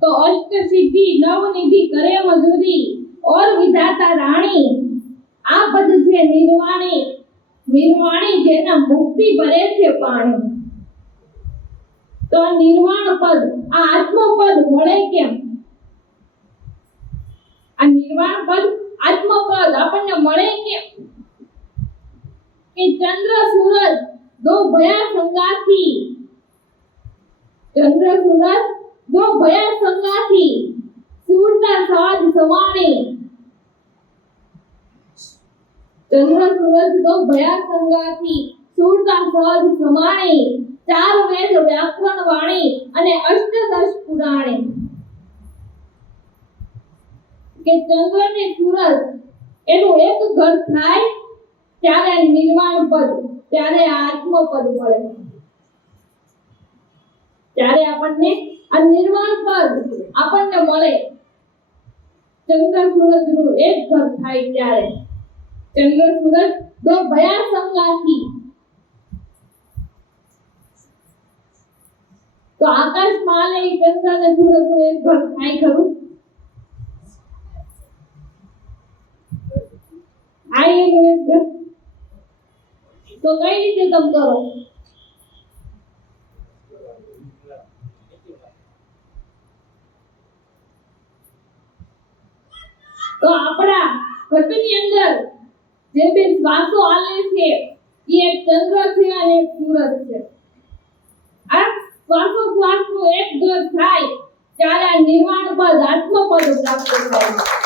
તો અષ્ટ સિદ્ધિ નવ નિધિ કરે મજૂરી ઓર વિધાતા રાણી આ પદ છે નિર્વાણી. નિર્વાણી જેના મુક્તિ ભરે છે પાણી. તો નિર્વાણ પદ, આ આત્મપદ મળે કેમ? આ નિર્વાણ પદ, આત્મપદ આપણને મળે કેમ? કે ચંદ્ર, સૂરજ, દો ભયા સંગાથી. ચંદ્ર, સૂરજ દો ભયા સંગાથી સૂરના સાજ સમાણે ચંદ્ર સૂરજ તો ભયા સંગાથી સૂરના સાજ સમાણે ચાર વેદ વ્યાકરણ વાણી અને અષ્ટદશ પુરાણે. કે ચંદ્ર ને સૂરજ એનું એક ઘર થાય ત્યારે નિર્વાણ પદ, ત્યારે આ આત્મપદ મળે. ત્યારે આપણને આ નિર્વાણ પદ આપણને મળે. ચંદ્ર સૂરજનું એક ઘર થાય ત્યારે. ચંદ્ર સૂરજ દો ભયા સંગાથી. તો આકાશ માલે ચંદ્ર અને સૂરજનું એક ઘર થાય ખરું? આ એક ઘર. તો કઈ રીતે તમે કરો? તો આપણા ઘટની અંદર જે બે શ્વાસો આલે છે, એ એક ચંદ્ર છે અને એક સૂરજ છે. આ શ્વાસો શ્વાસનું એક ઘર થાય, ત્યારે આ નિર્વાણ પદ આત્મપદ પ્રાપ્ત થાય.